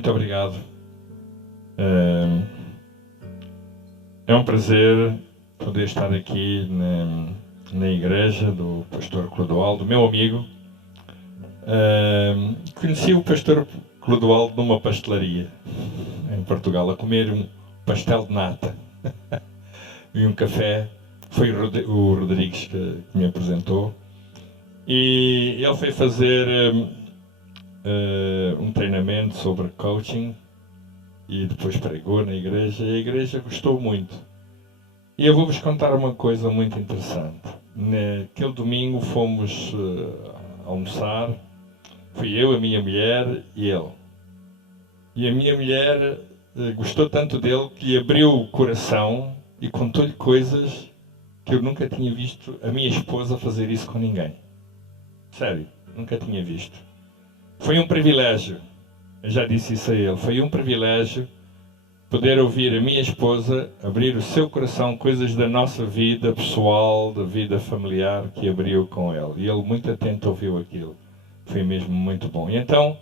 Muito obrigado. É um prazer poder estar aqui na igreja do pastor Clodoaldo, meu amigo. Conheci o pastor Clodoaldo numa pastelaria em Portugal, a comer um pastel de nata e um café. Foi o Rodrigues que me apresentou. E ele foi fazer um treinamento sobre coaching e depois pregou na igreja, e a igreja gostou muito. E eu vou-vos contar uma coisa muito interessante. Naquele domingo fomos almoçar, fui eu, a minha mulher e ele. E a minha mulher gostou tanto dele que lhe abriu o coração e contou-lhe coisas que eu nunca tinha visto a minha esposa fazer isso com ninguém. Sério, nunca tinha visto. Foi um privilégio, eu já disse isso a ele, foi um privilégio poder ouvir a minha esposa abrir o seu coração, coisas da nossa vida pessoal, da vida familiar, que abriu com ele. E ele muito atento ouviu aquilo. Foi mesmo muito bom. E então,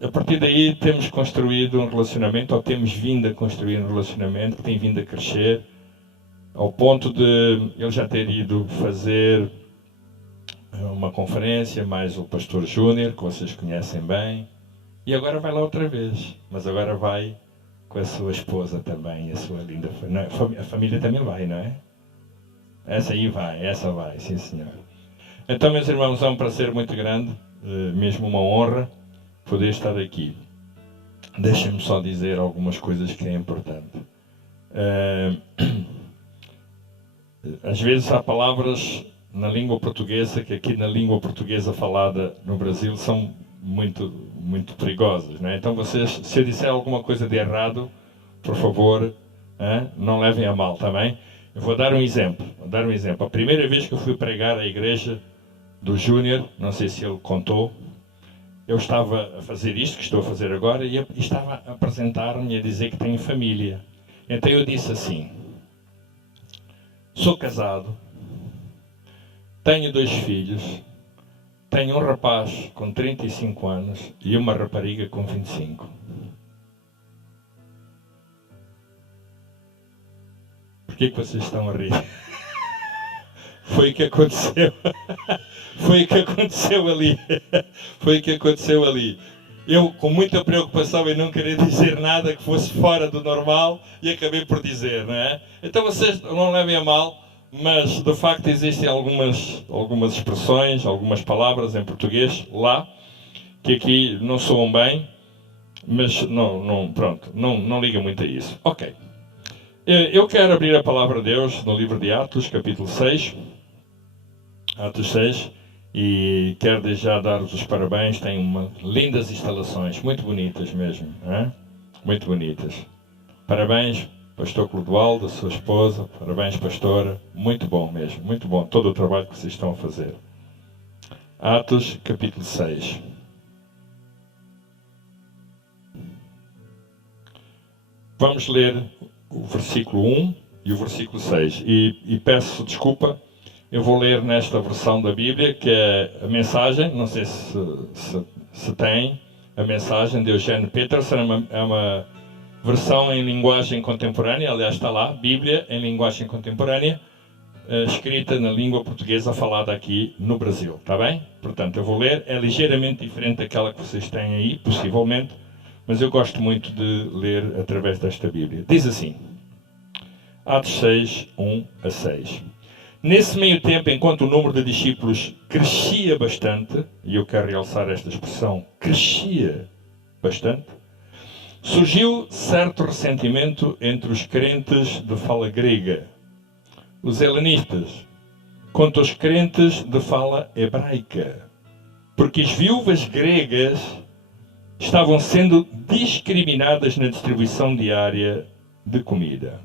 a partir daí temos construído um relacionamento, ou temos vindo a construir um relacionamento que tem vindo a crescer, ao ponto de ele já ter ido fazer uma conferência, mais o pastor Júnior, que vocês conhecem bem, e agora vai lá outra vez, mas agora vai com a sua esposa também, a sua linda família. A família também vai, não é? Essa aí vai, essa vai, sim senhor. Então, meus irmãos, é um prazer muito grande, mesmo uma honra, poder estar aqui. Deixem-me só dizer algumas coisas que é importante. Às vezes há palavras na língua portuguesa, que aqui na língua portuguesa falada no Brasil são muito perigosas, não é? Então vocês, se eu disser alguma coisa de errado, por favor, não levem a mal, está bem? Eu vou dar um exemplo. A primeira vez que eu fui pregar à igreja do Júnior, não sei se ele contou, eu estava a fazer isto que estou a fazer agora e estava a apresentar-me, a dizer que tenho família. Então eu disse assim: sou casado, tenho 2 filhos, tenho um rapaz com 35 anos e uma rapariga com 25. Por que vocês estão a rir? Foi o que aconteceu. Foi o que aconteceu ali. Foi o que aconteceu ali. Eu, com muita preocupação em não querer dizer nada que fosse fora do normal, e acabei por dizer, não é? Então vocês não levem a mal, mas de facto existem algumas expressões, algumas palavras em português lá, que aqui não soam bem, mas não liga muito a isso. Ok. Eu quero abrir a palavra de Deus no livro de Atos, capítulo 6. Atos 6. E quero desde já dar-vos os parabéns. Tem lindas instalações, muito bonitas mesmo. Muito bonitas. Parabéns, pastor Clodoaldo, a sua esposa. Parabéns, pastora. Muito bom mesmo, muito bom todo o trabalho que vocês estão a fazer. Atos, capítulo 6. Vamos ler o versículo 1 e o versículo 6. E peço desculpa, eu vou ler nesta versão da Bíblia, que é a mensagem, não sei se tem, a mensagem de Eugênio Peterson, é uma versão em linguagem contemporânea, aliás está lá, Bíblia em linguagem contemporânea, escrita na língua portuguesa falada aqui no Brasil, está bem? Portanto, eu vou ler, é ligeiramente diferente daquela que vocês têm aí, possivelmente, mas eu gosto muito de ler através desta Bíblia. Diz assim, Atos 6, 1 a 6. Nesse meio tempo, enquanto o número de discípulos crescia bastante, e eu quero realçar esta expressão, crescia bastante, surgiu certo ressentimento entre os crentes de fala grega, os helenistas, contra os crentes de fala hebraica, porque as viúvas gregas estavam sendo discriminadas na distribuição diária de comida.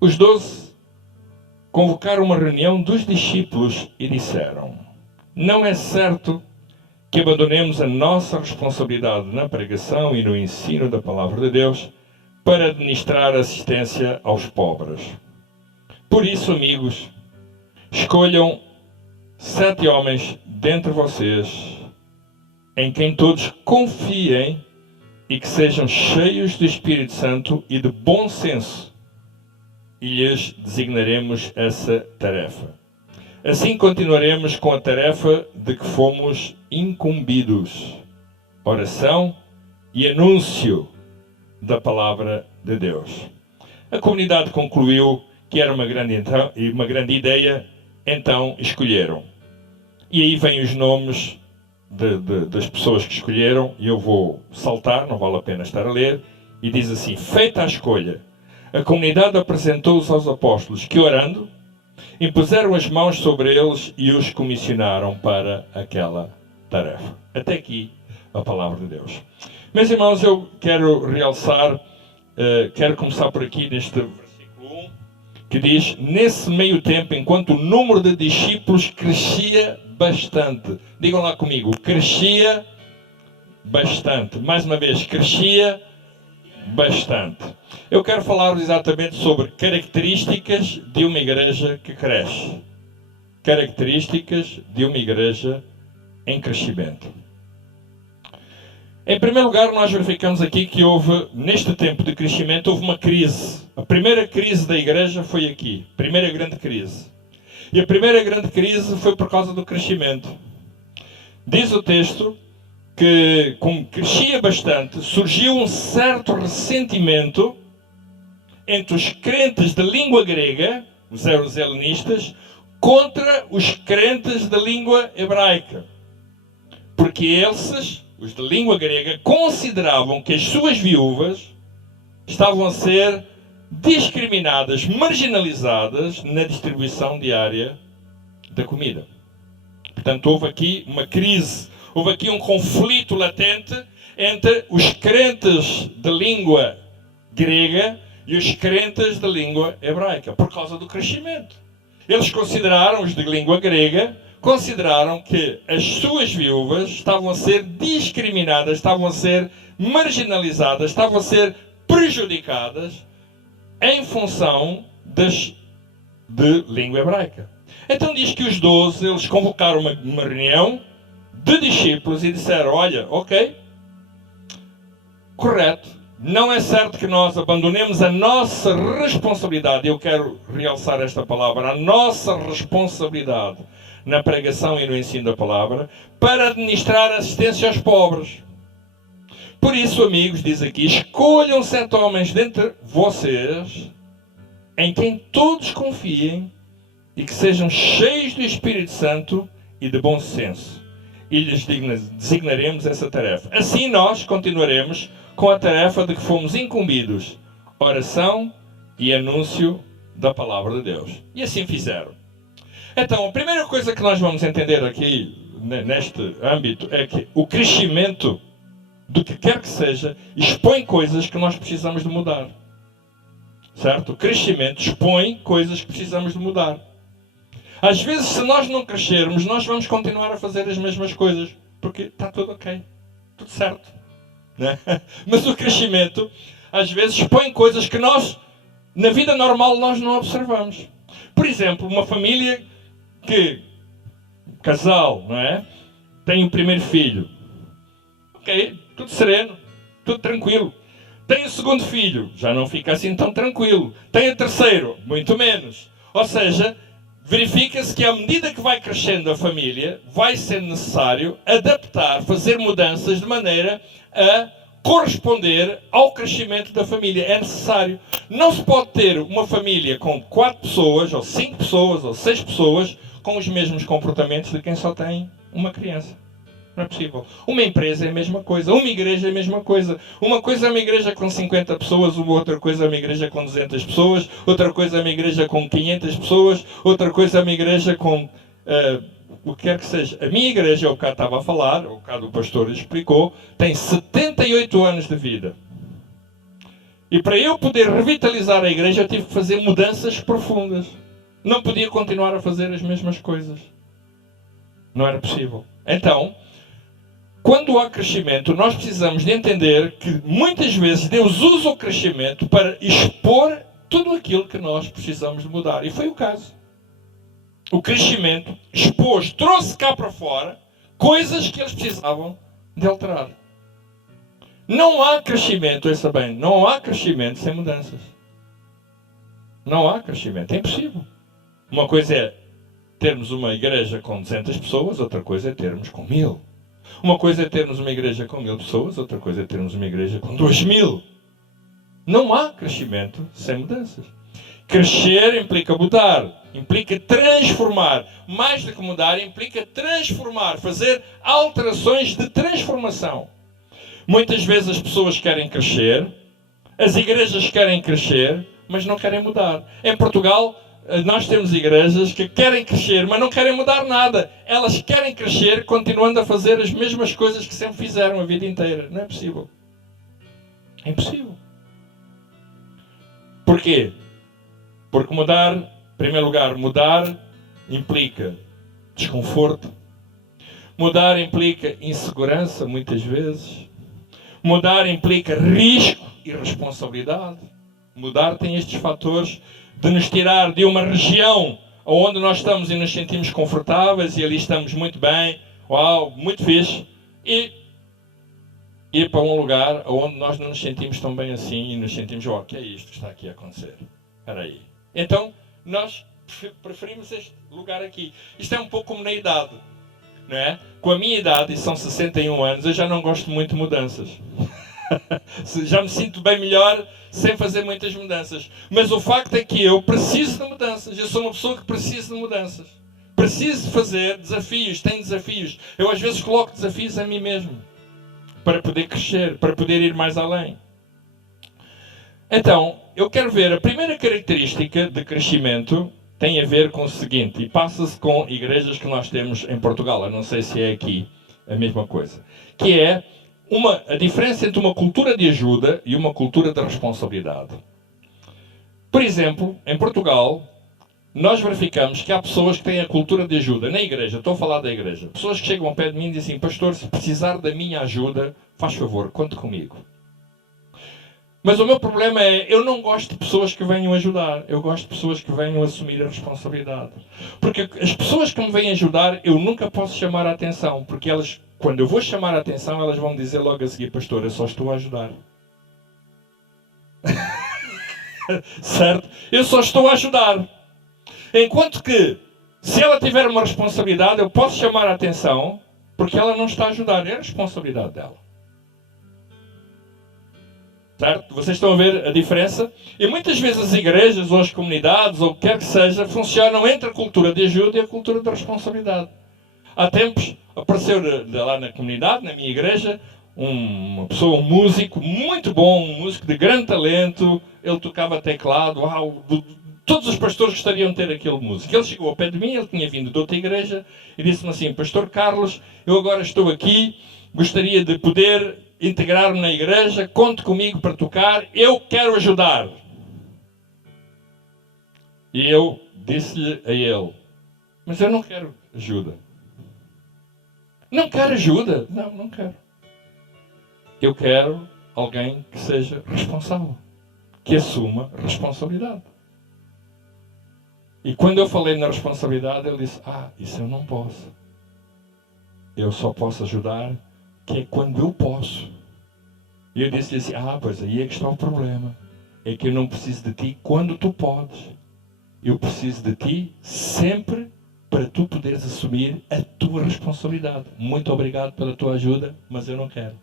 Os 12 convocaram uma reunião dos discípulos e disseram: não é certo que abandonemos a nossa responsabilidade na pregação e no ensino da palavra de Deus para administrar assistência aos pobres. Por isso, amigos, escolham 7 homens dentre vocês em quem todos confiem e que sejam cheios do Espírito Santo e de bom senso, e lhes designaremos essa tarefa. Assim continuaremos com a tarefa de que fomos incumbidos: oração e anúncio da palavra de Deus. A comunidade concluiu que era uma grande ideia, então escolheram. E aí vêm os nomes das pessoas que escolheram, e eu vou saltar, não vale a pena estar a ler, e diz assim: feita a escolha, a comunidade apresentou-os aos apóstolos, que orando, impuseram as mãos sobre eles e os comissionaram para aquela tarefa. Até aqui a palavra de Deus. Meus irmãos, eu quero realçar, quero começar por aqui neste versículo 1, que diz: nesse meio tempo, enquanto o número de discípulos crescia bastante. Digam lá comigo: crescia bastante. Mais uma vez, crescia bastante. Eu quero falar exatamente sobre características de uma igreja que cresce. Características de uma igreja em crescimento. Em primeiro lugar, nós verificamos aqui que neste tempo de crescimento, houve uma crise. A primeira crise da igreja foi aqui. Primeira grande crise. E a primeira grande crise foi por causa do crescimento. Diz o texto que, como crescia bastante, surgiu um certo ressentimento entre os crentes de língua grega, os helenistas, contra os crentes de língua hebraica. Porque esses, os de língua grega, consideravam que as suas viúvas estavam a ser discriminadas, marginalizadas na distribuição diária da comida. Portanto, houve aqui uma crise, houve aqui um conflito latente entre os crentes de língua grega e os crentes de língua hebraica, por causa do crescimento. Eles consideraram, os de língua grega, consideraram que as suas viúvas estavam a ser discriminadas, estavam a ser marginalizadas, estavam a ser prejudicadas em função de língua hebraica. Então diz que os 12, eles convocaram uma reunião de discípulos e disseram: olha, ok, correto, não é certo que nós abandonemos a nossa responsabilidade, eu quero realçar esta palavra, a nossa responsabilidade na pregação e no ensino da palavra, para administrar assistência aos pobres. Por isso, amigos, diz aqui, escolham 7 homens dentre vocês, em quem todos confiem, e que sejam cheios do Espírito Santo e de bom senso. E lhes designaremos essa tarefa. Assim nós continuaremos com a tarefa de que fomos incumbidos: oração e anúncio da palavra de Deus. E assim fizeram. Então, a primeira coisa que nós vamos entender aqui, neste âmbito, é que o crescimento, do que quer que seja, expõe coisas que nós precisamos de mudar. Certo? O crescimento expõe coisas que precisamos de mudar. Às vezes, se nós não crescermos, nós vamos continuar a fazer as mesmas coisas, porque está tudo ok, tudo certo. Né? Mas o crescimento, às vezes, expõe coisas que nós, na vida normal, nós não observamos. Por exemplo, uma família casal, não é? Tem o primeiro filho. Ok, tudo sereno, tudo tranquilo. Tem o segundo filho, já não fica assim tão tranquilo. Tem o terceiro, muito menos. Ou seja, verifica-se que à medida que vai crescendo a família, vai ser necessário adaptar, fazer mudanças de maneira a corresponder ao crescimento da família. É necessário. Não se pode ter uma família com 4 pessoas, ou 5 pessoas, ou 6 pessoas, com os mesmos comportamentos de quem só tem uma criança. Não é possível. Uma empresa é a mesma coisa. Uma igreja é a mesma coisa. Uma coisa é uma igreja com 50 pessoas, outra coisa é uma igreja com 200 pessoas, outra coisa é uma igreja com 500 pessoas, outra coisa é uma igreja com o que quer que seja. A minha igreja, o bocado estava a falar, o bocado o pastor explicou, tem 78 anos de vida. E para eu poder revitalizar a igreja, eu tive que fazer mudanças profundas. Não podia continuar a fazer as mesmas coisas. Não era possível. Então, quando há crescimento, nós precisamos de entender que muitas vezes Deus usa o crescimento para expor tudo aquilo que nós precisamos de mudar. E foi o caso. O crescimento expôs, trouxe cá para fora coisas que eles precisavam de alterar. Não há crescimento, ouça bem, não há crescimento sem mudanças. Não há crescimento, é impossível. Uma coisa é termos uma igreja com 200 pessoas, outra coisa é termos com 1000. Uma coisa é termos uma igreja com 1000 pessoas, outra coisa é termos uma igreja com 2000. Não há crescimento sem mudanças. Crescer implica mudar, implica transformar. Mais do que mudar, implica transformar, fazer alterações de transformação. Muitas vezes as pessoas querem crescer, as igrejas querem crescer, mas não querem mudar. Em Portugal, nós temos igrejas que querem crescer, mas não querem mudar nada. Elas querem crescer continuando a fazer as mesmas coisas que sempre fizeram a vida inteira. Não é possível. É impossível. Porquê? Porque mudar, em primeiro lugar, mudar implica desconforto. Mudar implica insegurança, muitas vezes. Mudar implica risco e responsabilidade. Mudar tem estes fatores de nos tirar de uma região onde nós estamos e nos sentimos confortáveis e ali estamos muito bem, uau, muito fixe, e ir para um lugar onde nós não nos sentimos tão bem assim e nos sentimos, o que é isto que está aqui a acontecer? Espera aí. Então, nós preferimos este lugar aqui. Isto é um pouco como na idade, não é? Com a minha idade, e são 61 anos, eu já não gosto muito de mudanças. Já me sinto bem melhor sem fazer muitas mudanças. Mas o facto é que eu preciso de mudanças. Eu sou uma pessoa que precisa de mudanças. Preciso fazer desafios, tenho desafios. Eu às vezes coloco desafios a mim mesmo. Para poder crescer, para poder ir mais além. Então, eu quero ver, a primeira característica de crescimento tem a ver com o seguinte, e passa-se com igrejas que nós temos em Portugal, eu não sei se é aqui a mesma coisa, que é a diferença entre uma cultura de ajuda e uma cultura de responsabilidade. Por exemplo, em Portugal, nós verificamos que há pessoas que têm a cultura de ajuda na igreja, estou a falar da igreja, pessoas que chegam ao pé de mim e dizem assim, pastor, se precisar da minha ajuda, faz favor, conte comigo. Mas o meu problema é, eu não gosto de pessoas que venham ajudar, eu gosto de pessoas que venham assumir a responsabilidade. Porque as pessoas que me vêm ajudar, eu nunca posso chamar a atenção, porque elas, quando eu vou chamar a atenção, elas vão dizer logo a seguir, pastor, eu só estou a ajudar. Certo? Eu só estou a ajudar. Enquanto que, se ela tiver uma responsabilidade, eu posso chamar a atenção, porque ela não está a ajudar, é a responsabilidade dela. Certo? Vocês estão a ver a diferença? E muitas vezes as igrejas, ou as comunidades, ou o que quer que seja, funcionam entre a cultura de ajuda e a cultura de responsabilidade. Há tempos, apareceu lá na comunidade, na minha igreja, uma pessoa, um músico muito bom, um músico de grande talento, ele tocava teclado, uau, todos os pastores gostariam de ter aquele músico. Ele chegou ao pé de mim, ele tinha vindo de outra igreja, e disse-me assim, pastor Carlos, eu agora estou aqui, gostaria de poder integrar-me na igreja, conte comigo para tocar, eu quero ajudar. E eu disse-lhe a ele, mas eu não quero ajuda. Não quero ajuda? Não, não quero. Eu quero alguém que seja responsável, que assuma responsabilidade. E quando eu falei na responsabilidade, ele disse, isso eu não posso. Eu só posso ajudar que é quando eu posso. E eu disse-lhe assim, pois aí é que está o problema. É que eu não preciso de ti quando tu podes. Eu preciso de ti sempre para tu poderes assumir a tua responsabilidade. Muito obrigado pela tua ajuda, mas eu não quero.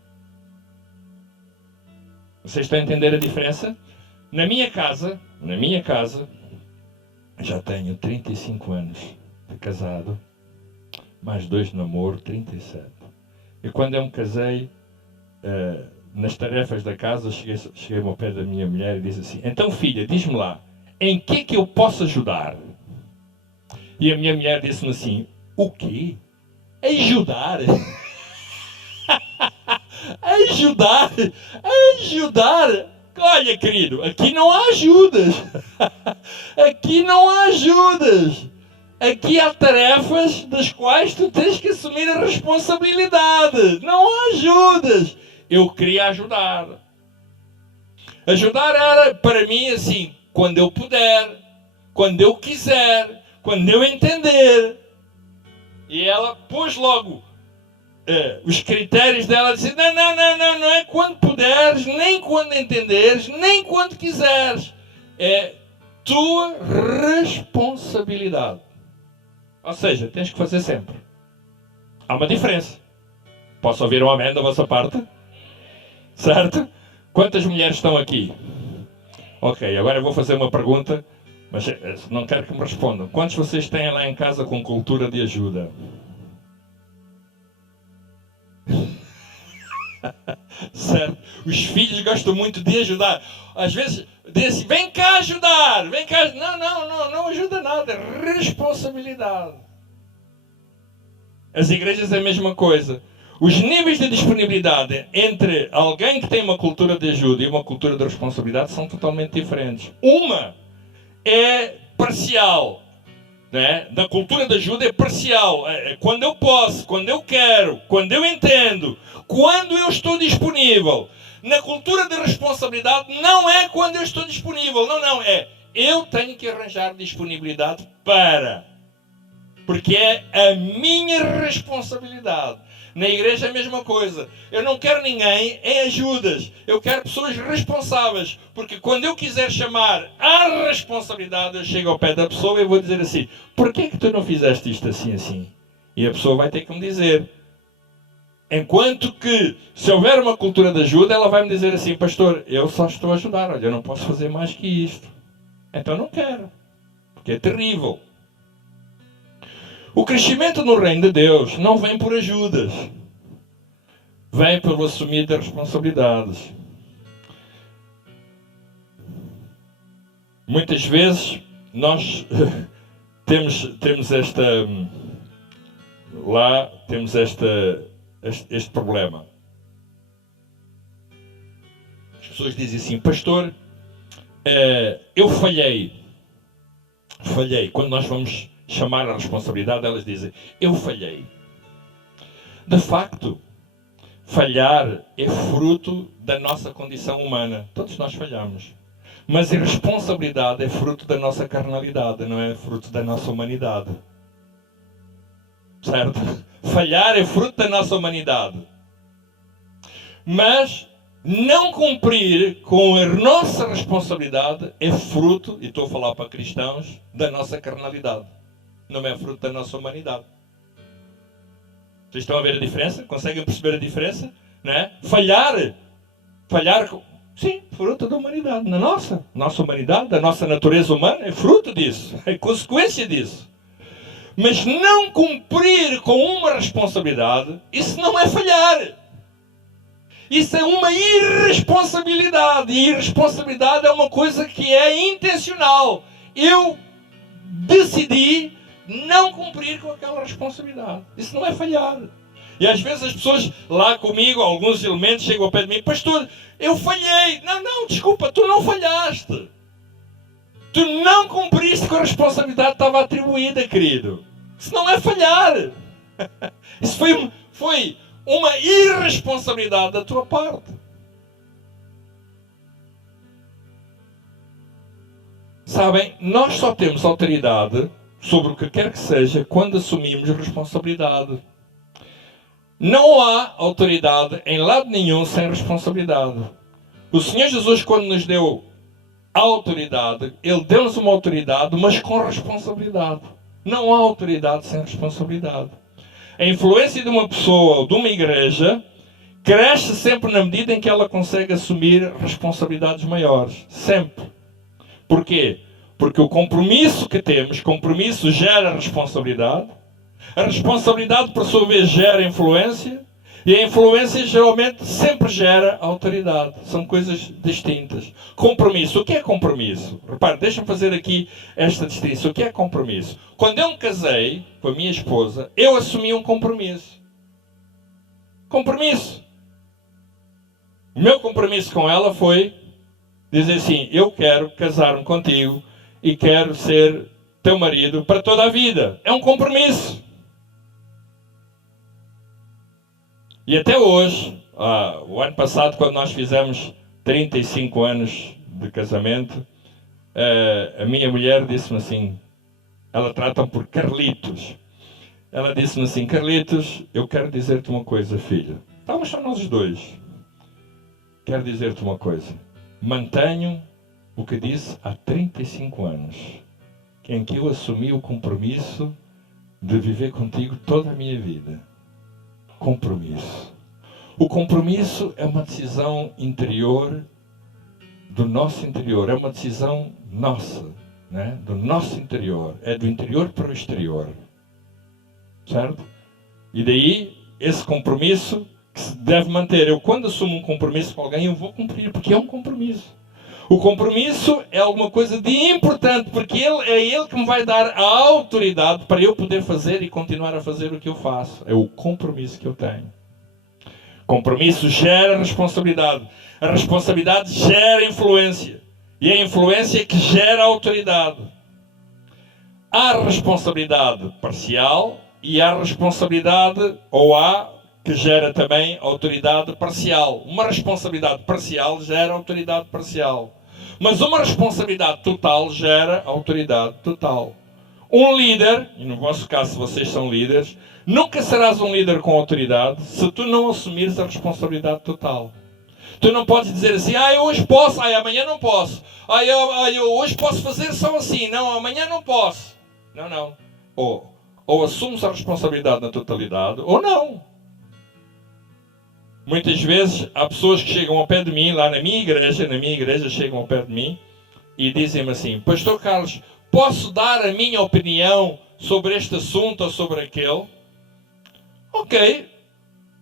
Vocês estão a entender a diferença? Na minha casa, já tenho 35 anos de casado, mais 2 de namoro, 37. E quando eu me casei, nas tarefas da casa, cheguei ao pé da minha mulher e disse assim, então filha, diz-me lá, em que é que eu posso ajudar? E a minha mulher disse-me assim, o quê? Ajudar? Ajudar? Ajudar? Olha, querido, aqui não há ajudas. Aqui não há ajudas. Aqui há tarefas das quais tu tens que assumir a responsabilidade. Não há ajudas. Eu queria ajudar. Ajudar era, para mim, assim, quando eu puder, quando eu quiser, quando eu entender. E ela pôs logo os critérios dela dizem, não é quando puderes, nem quando entenderes, nem quando quiseres. É tua responsabilidade. Ou seja, tens que fazer sempre. Há uma diferença. Posso ouvir um amém da vossa parte? Certo? Quantas mulheres estão aqui? Ok, agora eu vou fazer uma pergunta, mas não quero que me respondam. Quantos vocês têm lá em casa com cultura de ajuda? Certo? Os filhos gostam muito de ajudar. Às vezes dizem assim, vem cá ajudar, vem cá. Não ajuda nada, é responsabilidade. As igrejas é a mesma coisa. Os níveis de disponibilidade entre alguém que tem uma cultura de ajuda e uma cultura de responsabilidade são totalmente diferentes. Uma é parcial. Né? Da cultura de ajuda é parcial. É quando eu posso, quando eu quero, quando eu entendo, quando eu estou disponível. Na cultura de responsabilidade não é quando eu estou disponível. Não. É eu tenho que arranjar disponibilidade para. Porque é a minha responsabilidade. Na igreja é a mesma coisa. Eu não quero ninguém em ajudas. Eu quero pessoas responsáveis. Porque quando eu quiser chamar à responsabilidade, eu chego ao pé da pessoa e vou dizer assim, porquê que tu não fizeste isto assim? E a pessoa vai ter que me dizer. Enquanto que, se houver uma cultura de ajuda, ela vai me dizer assim, pastor, eu só estou a ajudar. Olha, eu não posso fazer mais que isto. Então não quero. Porque é terrível. O crescimento no reino de Deus não vem por ajudas. Vem pelo assumir das responsabilidades. Muitas vezes nós temos este problema. As pessoas dizem assim, pastor, eu falhei. Quando nós vamos chamar a responsabilidade, elas dizem, eu falhei. De facto, falhar é fruto da nossa condição humana. Todos nós falhamos. Mas a responsabilidade é fruto da nossa carnalidade, não é fruto da nossa humanidade. Certo? Falhar é fruto da nossa humanidade. Mas não cumprir com a nossa responsabilidade é fruto, e estou a falar para cristãos, da nossa carnalidade. Não é fruto da nossa humanidade. Vocês estão a ver a diferença? Conseguem perceber a diferença? Não é? Falhar, sim, fruto da humanidade. Na nossa humanidade, da nossa natureza humana, é fruto disso, é consequência disso. Mas não cumprir com uma responsabilidade, isso não é falhar. Isso é uma irresponsabilidade. E irresponsabilidade é uma coisa que é intencional. Eu decidi não cumprir com aquela responsabilidade. Isso não é falhar. E às vezes as pessoas lá comigo, alguns elementos, chegam ao pé de mim, pastor, eu falhei. Não, desculpa, tu não falhaste. Tu não cumpriste com a responsabilidade que estava atribuída, querido. Isso não é falhar. Isso foi uma irresponsabilidade da tua parte. Sabem, nós só temos autoridade sobre o que quer que seja quando assumimos responsabilidade. Não há autoridade em lado nenhum sem responsabilidade. O Senhor Jesus, quando nos deu a autoridade, Ele deu-nos uma autoridade, mas com responsabilidade. Não há autoridade sem responsabilidade. A influência de uma pessoa ou de uma igreja cresce sempre na medida em que ela consegue assumir responsabilidades maiores. Sempre. Porquê? Porque o compromisso que temos, compromisso gera responsabilidade. A responsabilidade, por sua vez, gera influência. E a influência, geralmente, sempre gera autoridade. São coisas distintas. Compromisso. O que é compromisso? Repare, deixa-me fazer aqui esta distinção. O que é compromisso? Quando eu me casei com a minha esposa, eu assumi um compromisso. Compromisso. O meu compromisso com ela foi dizer assim, eu quero casar-me contigo e quero ser teu marido para toda a vida. É um compromisso. E até hoje, o ano passado, quando nós fizemos 35 anos de casamento, a minha mulher disse-me assim, ela trata-me por Carlitos. ela disse-me assim: Carlitos, eu quero dizer-te uma coisa, filho. Estamos só nós os dois. Quero dizer-te uma coisa. Mantenho o que disse há 35 anos, em que eu assumi o compromisso de viver contigo toda a minha vida. Compromisso. O compromisso é uma decisão interior, do nosso interior, é uma decisão nossa, né? Do nosso interior, é do interior para o exterior, certo? E daí, esse compromisso que se deve manter. Eu, quando assumo um compromisso com alguém, eu vou cumprir, porque é um compromisso. O compromisso é alguma coisa de importante, porque é ele que me vai dar a autoridade para eu poder fazer e continuar a fazer o que eu faço. É o compromisso que eu tenho. Compromisso gera responsabilidade. A responsabilidade gera influência. E a influência que gera autoridade. Há responsabilidade parcial e há responsabilidade, ou há, que gera também autoridade parcial. Uma responsabilidade parcial gera autoridade parcial. Mas uma responsabilidade total gera autoridade total. Um líder, e no vosso caso, se vocês são líderes, nunca serás um líder com autoridade se tu não assumires a responsabilidade total. Tu não podes dizer assim: eu hoje posso, amanhã não posso. Eu hoje posso fazer só assim, não, amanhã não posso. Não. Ou assumes a responsabilidade na totalidade, ou não. Muitas vezes há pessoas que chegam ao pé de mim, lá na minha igreja chegam ao pé de mim e dizem-me assim: Pastor Carlos, posso dar a minha opinião sobre este assunto ou sobre aquele? Ok.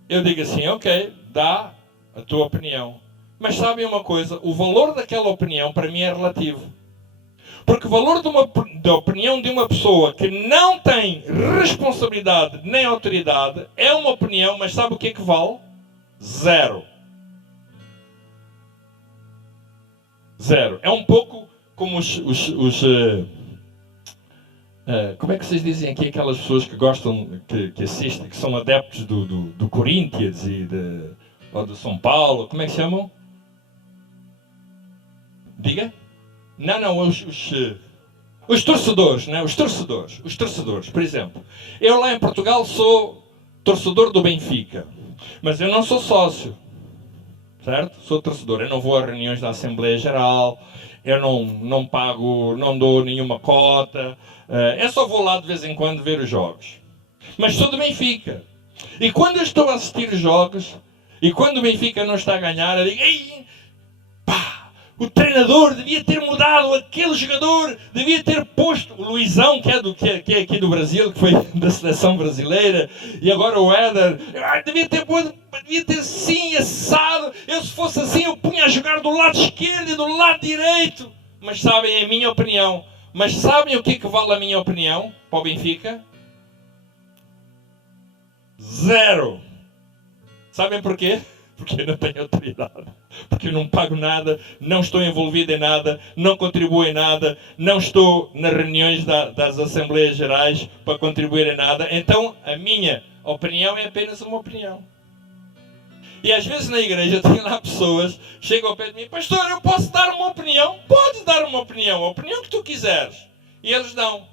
Eu digo assim: ok, dá a tua opinião. Mas sabem uma coisa? O valor daquela opinião para mim é relativo. Porque o valor da opinião de uma pessoa que não tem responsabilidade nem autoridade é uma opinião, mas sabe o que é que vale? Zero. É um pouco como como é que vocês dizem aqui aquelas pessoas que gostam, que assistem, que são adeptos do Corinthians ou do São Paulo, como é que chamam? Diga? Não, os torcedores, né? Os torcedores, por exemplo. Eu lá em Portugal sou torcedor do Benfica, mas eu não sou sócio, certo? Sou torcedor, eu não vou a reuniões da Assembleia Geral, eu não pago, não dou nenhuma cota, eu só vou lá de vez em quando ver os jogos. Mas sou do Benfica. E quando eu estou a assistir os jogos, e quando o Benfica não está a ganhar, eu digo: ei, pá, o treinador devia ter mudado, aquele jogador devia ter posto o Luizão, que é aqui do Brasil, que foi da seleção brasileira, e agora o Éder, devia ter sim assado. Eu, se fosse assim, eu punha a jogar do lado esquerdo e do lado direito. Mas sabem, é a minha opinião. Mas sabem o que é que vale a minha opinião para o Benfica? Zero. Sabem porquê? Porque eu não tenho autoridade. Porque eu não pago nada, não estou envolvido em nada, não contribuo em nada, não estou nas reuniões das Assembleias Gerais para contribuir em nada. Então, a minha opinião é apenas uma opinião. E às vezes na igreja tem lá pessoas que chegam ao pé de mim: Pastor, eu posso dar uma opinião? Podes dar uma opinião, a opinião que tu quiseres. E eles dão.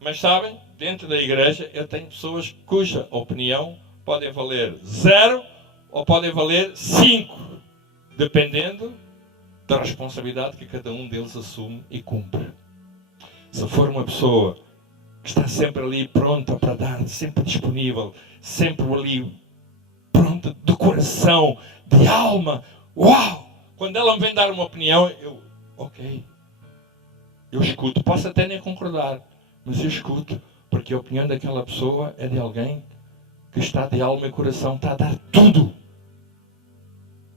Mas sabem, dentro da igreja eu tenho pessoas cuja opinião podem valer 0 ou podem valer 5, dependendo da responsabilidade que cada um deles assume e cumpre. Se for uma pessoa que está sempre ali pronta para dar, sempre disponível, sempre ali pronta de coração, de alma, uau! Quando ela me vem dar uma opinião, eu escuto. Posso até nem concordar, mas eu escuto, porque a opinião daquela pessoa é de alguém que está de alma e coração, está a dar tudo.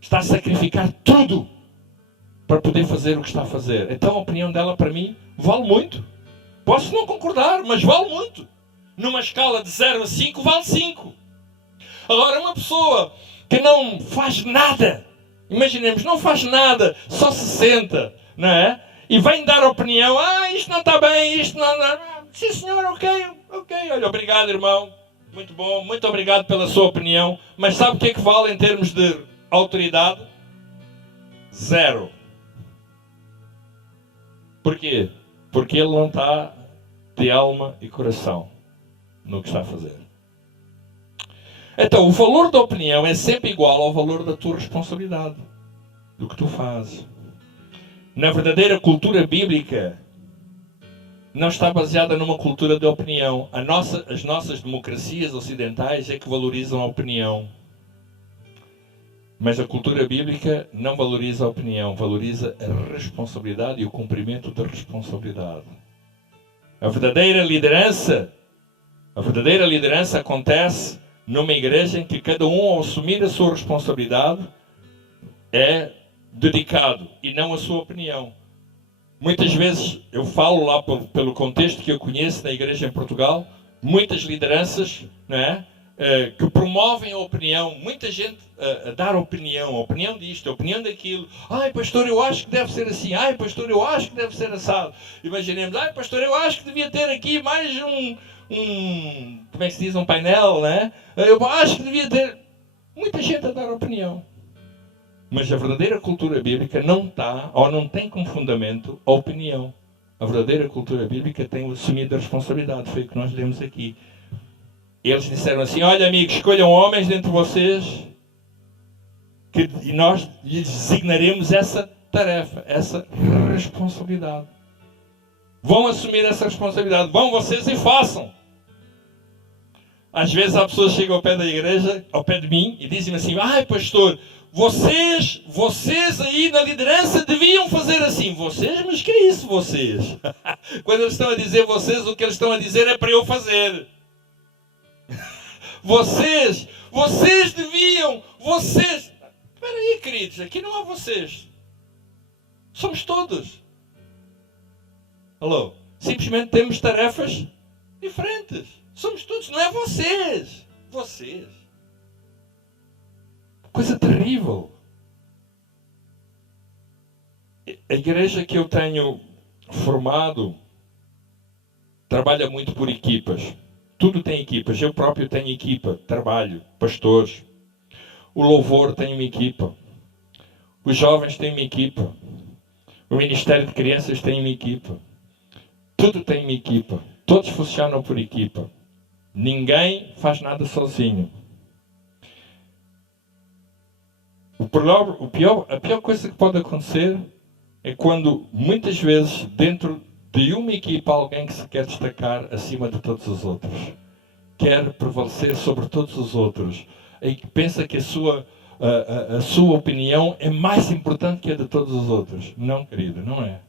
Está a sacrificar tudo para poder fazer o que está a fazer. Então a opinião dela para mim vale muito. Posso não concordar, mas vale muito. Numa escala de 0 a 5, vale 5. Agora, uma pessoa que não faz nada, imaginemos, não faz nada, só se senta, não é? E vem dar opinião: isto não está bem, isto não está... Sim senhor, ok, olha, obrigado irmão, muito bom, muito obrigado pela sua opinião, mas sabe o que é que vale em termos de autoridade? 0. Porquê? Porque ele não está de alma e coração. no que está a fazer. Então, o valor da opinião é sempre igual ao valor da tua responsabilidade, do que tu fazes. Na verdadeira cultura bíblica, não está baseada numa cultura de opinião. As nossas democracias ocidentais é que valorizam a opinião. Mas a cultura bíblica não valoriza a opinião, valoriza a responsabilidade e o cumprimento da responsabilidade. A verdadeira liderança acontece numa igreja em que cada um, ao assumir a sua responsabilidade, é dedicado e não a sua opinião. Muitas vezes, eu falo lá pelo contexto que eu conheço na igreja em Portugal, muitas lideranças, não é? Que promovem a opinião, muita gente a dar opinião, a opinião disto, a opinião daquilo. Ai, pastor, eu acho que deve ser assim. Ai, pastor, eu acho que deve ser assado. Imaginemos, ai, pastor, eu acho que devia ter aqui mais como é que se diz, um painel, né? Eu acho que devia ter... Muita gente a dar opinião. Mas a verdadeira cultura bíblica não está, ou não tem como fundamento, a opinião. A verdadeira cultura bíblica tem o assumido da responsabilidade. Foi o que nós lemos aqui. Eles disseram assim, olha amigos, escolham homens dentre vocês e nós lhes designaremos essa tarefa, essa responsabilidade. Vão assumir essa responsabilidade, vão vocês e façam. Às vezes há pessoas que chegam ao pé da igreja, ao pé de mim, e dizem assim, ai pastor, vocês aí na liderança deviam fazer assim. Vocês? Mas que é isso vocês? Quando eles estão a dizer vocês, o que eles estão a dizer é para eu fazer. Vocês deviam, Espera aí, queridos, aqui não há vocês. Somos todos. Alô? Simplesmente temos tarefas diferentes. Somos todos, não é vocês. Vocês. Coisa terrível. A igreja que eu tenho formado trabalha muito por equipas. Tudo tem equipas. Eu próprio tenho equipa, trabalho, pastores. O louvor tem uma equipa. Os jovens têm uma equipa. O Ministério de Crianças tem uma equipa. Tudo tem uma equipa. Todos funcionam por equipa. Ninguém faz nada sozinho. A pior coisa que pode acontecer é quando, muitas vezes, dentro de uma equipa, alguém que se quer destacar acima de todos os outros. Quer prevalecer sobre todos os outros. E pensa que a sua opinião é mais importante que a de todos os outros. Não, querida, não é.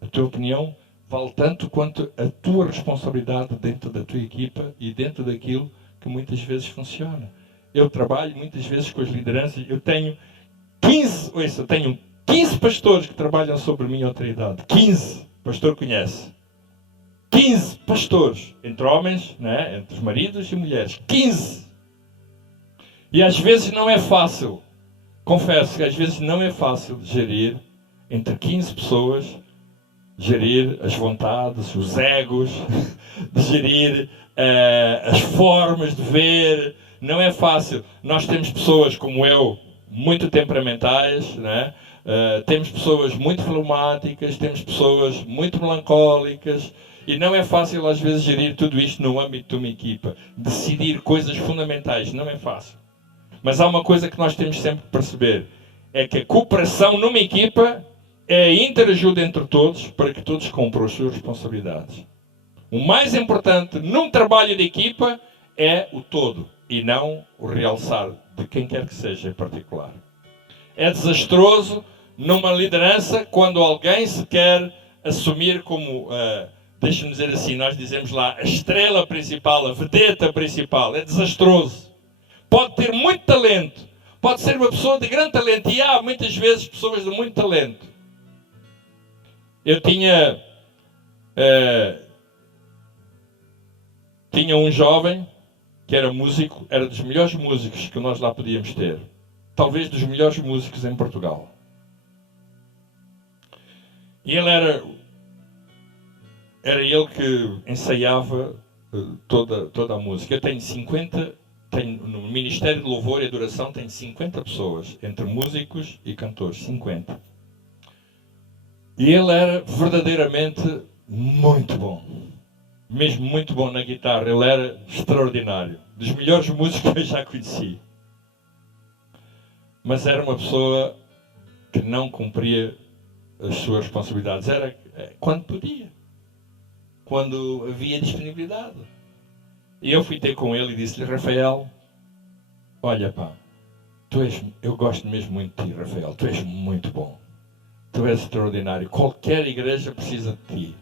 A tua opinião vale tanto quanto a tua responsabilidade dentro da tua equipa e dentro daquilo que muitas vezes funciona. Eu trabalho muitas vezes com as lideranças. Eu tenho 15 pastores que trabalham sobre a minha autoridade. 15. O pastor conhece. 15 pastores. Entre homens, né? Entre os maridos e mulheres. 15. E às vezes não é fácil. Confesso que às vezes não é fácil gerir entre 15 pessoas, gerir as vontades, os egos, de gerir as formas de ver. Não é fácil. Nós temos pessoas como eu, muito temperamentais, né? Temos pessoas muito fleumáticas, temos pessoas muito melancólicas, e não é fácil às vezes gerir tudo isto no âmbito de uma equipa. Decidir coisas fundamentais não é fácil. Mas há uma coisa que nós temos sempre que perceber, é que a cooperação numa equipa é a interajuda entre todos para que todos cumpram as suas responsabilidades. O mais importante num trabalho de equipa é o todo e não o realçar de quem quer que seja em particular. É desastroso numa liderança quando alguém se quer assumir como, deixa-me dizer assim, nós dizemos lá, a estrela principal, a vedeta principal. É desastroso. Pode ter muito talento, pode ser uma pessoa de grande talento, e há muitas vezes pessoas de muito talento. Eu tinha um jovem que era músico, era dos melhores músicos que nós lá podíamos ter. Talvez dos melhores músicos em Portugal. E ele era ele que ensaiava toda a música. Eu tenho no Ministério de Louvor e Adoração tenho 50 pessoas, entre músicos e cantores, 50. E ele era verdadeiramente muito bom. mesmo muito bom na guitarra, ele era extraordinário, dos melhores músicos que eu já conheci. Mas era uma pessoa que não cumpria as suas responsabilidades. Era quando podia, quando havia disponibilidade. E eu fui ter com ele e disse-lhe: Rafael, olha pá, eu gosto mesmo muito de ti, Rafael, tu és muito bom, tu és extraordinário, qualquer igreja precisa de ti,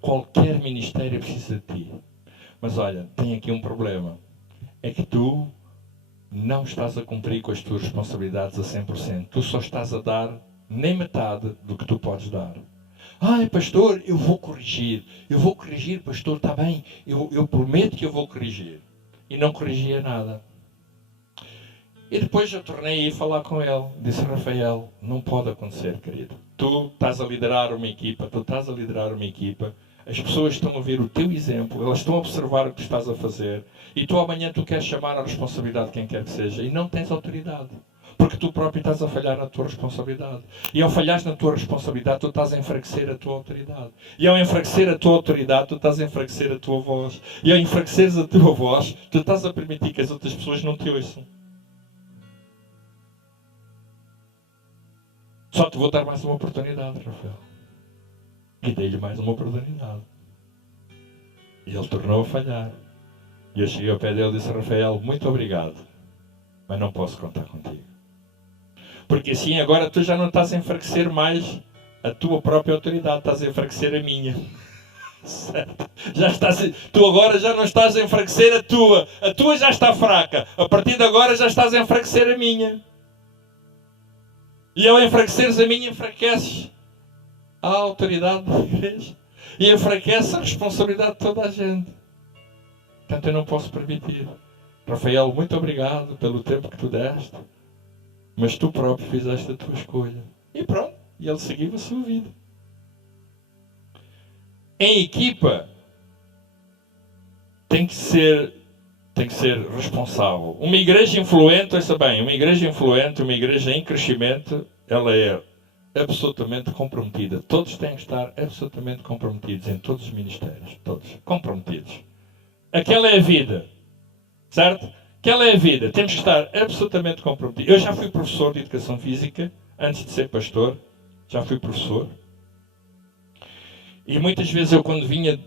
qualquer ministério precisa de ti, mas olha, tem aqui um problema, é que tu não estás a cumprir com as tuas responsabilidades a 100%, tu só estás a dar nem metade do que tu podes dar. Ai, pastor, eu vou corrigir, pastor, está bem, eu prometo que eu vou corrigir. E não corrigia nada. E depois eu tornei a ir falar com ele. Disse: Rafael, não pode acontecer, querido. Tu estás a liderar uma equipa, as pessoas estão a ver o teu exemplo, elas estão a observar o que estás a fazer, e tu amanhã tu queres chamar à responsabilidade quem quer que seja, e não tens autoridade. Porque tu próprio estás a falhar na tua responsabilidade. E ao falhares na tua responsabilidade, tu estás a enfraquecer a tua autoridade. E ao enfraquecer a tua autoridade, tu estás a enfraquecer a tua voz. E ao enfraqueceres a tua voz, tu estás a permitir que as outras pessoas não te ouçam. Só te vou dar mais uma oportunidade, Rafael. E dei-lhe mais uma oportunidade. E ele tornou a falhar. E eu cheguei ao pé dele e disse: Rafael, muito obrigado, mas não posso contar contigo. Porque assim agora tu já não estás a enfraquecer mais a tua própria autoridade, estás a enfraquecer a minha. Certo? Tu agora já não estás a enfraquecer a tua já está fraca, a partir de agora já estás a enfraquecer a minha. E ao enfraqueceres a minha, enfraqueces a autoridade da igreja e enfraquece a responsabilidade de toda a gente. Portanto, eu não posso permitir. Rafael, muito obrigado pelo tempo que tu deste, mas tu próprio fizeste a tua escolha. E pronto, e ele seguiu a sua vida. Em equipa, tem que ser responsável. Uma igreja influente, ouça bem, uma igreja em crescimento, ela é absolutamente comprometida. Todos têm que estar absolutamente comprometidos em todos os ministérios. Todos. Comprometidos. Aquela é a vida. Certo? Aquela é a vida. Temos que estar absolutamente comprometidos. Eu já fui professor de educação física, antes de ser pastor. Já fui professor. E muitas vezes eu, quando vinha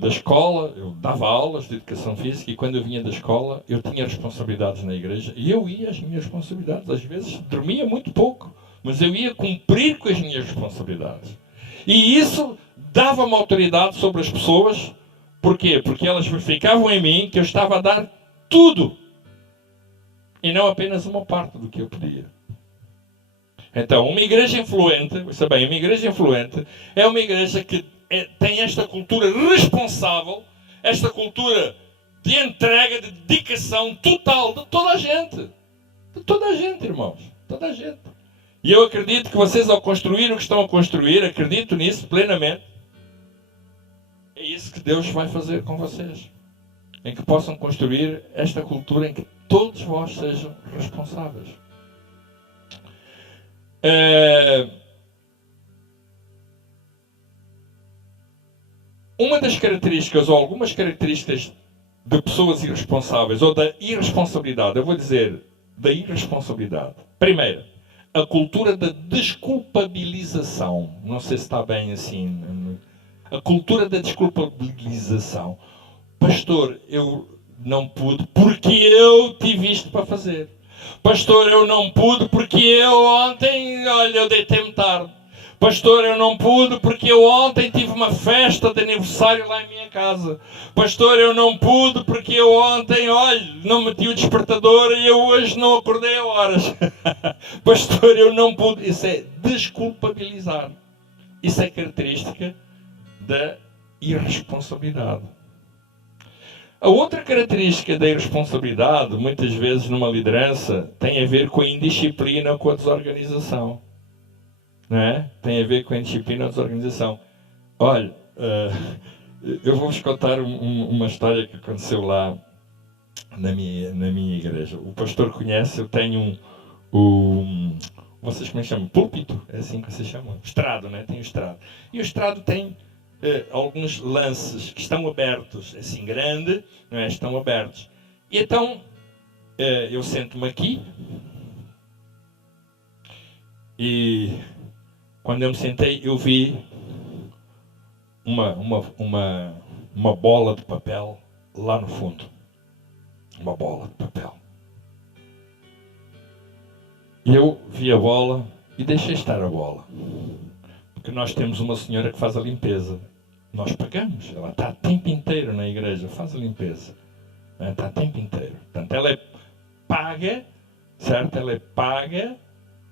da escola, eu dava aulas de educação física, e quando eu vinha da escola, eu tinha responsabilidades na igreja, e eu ia às minhas responsabilidades. Às vezes dormia muito pouco, mas eu ia cumprir com as minhas responsabilidades. E isso dava-me autoridade sobre as pessoas. Porquê? Porque elas verificavam em mim que eu estava a dar tudo, e não apenas uma parte do que eu podia. Então, uma igreja influente, ouça bem, uma igreja influente é uma igreja que tem esta cultura responsável, esta cultura de entrega, de dedicação total de toda a gente. De toda a gente, irmãos. Toda a gente. E eu acredito que vocês, ao construir o que estão a construir, acredito nisso plenamente, é isso que Deus vai fazer com vocês. Em que possam construir esta cultura em que todos vós sejam responsáveis. Uma das características, ou algumas características de pessoas irresponsáveis, ou da irresponsabilidade, eu vou dizer da irresponsabilidade. Primeiro, a cultura da desculpabilização. Não sei se está bem assim. A cultura da desculpabilização. Pastor, eu não pude porque eu tive isto para fazer. Pastor, eu não pude porque eu ontem, eu deitei-me tarde. Pastor, eu não pude porque eu ontem tive uma festa de aniversário lá em minha casa. Pastor, eu não pude porque eu ontem, não meti o despertador e eu hoje não acordei a horas. Pastor, eu não pude. Isso é desculpabilizar. Isso é característica da irresponsabilidade. A outra característica da irresponsabilidade, muitas vezes numa liderança, tem a ver com a indisciplina, com a desorganização. Não é? Tem a ver com a indisciplina e a desorganização. Olha, eu vou-vos contar uma história que aconteceu lá na minha igreja. O pastor conhece, eu tenho vocês como é que chamam? Púlpito? É assim que vocês chamam? Estrado, né? Tem o estrado. E o estrado tem alguns lances que estão abertos, assim grande, não é? Estão abertos. E então eu sento-me aqui e quando eu me sentei eu vi uma bola de papel lá no fundo. Uma bola de papel. E eu vi a bola e deixei estar a bola. Porque nós temos uma senhora que faz a limpeza. Nós pagamos. Ela está o tempo inteiro na igreja, faz a limpeza. Está o tempo inteiro. Portanto, ela é paga, certo? Ela é paga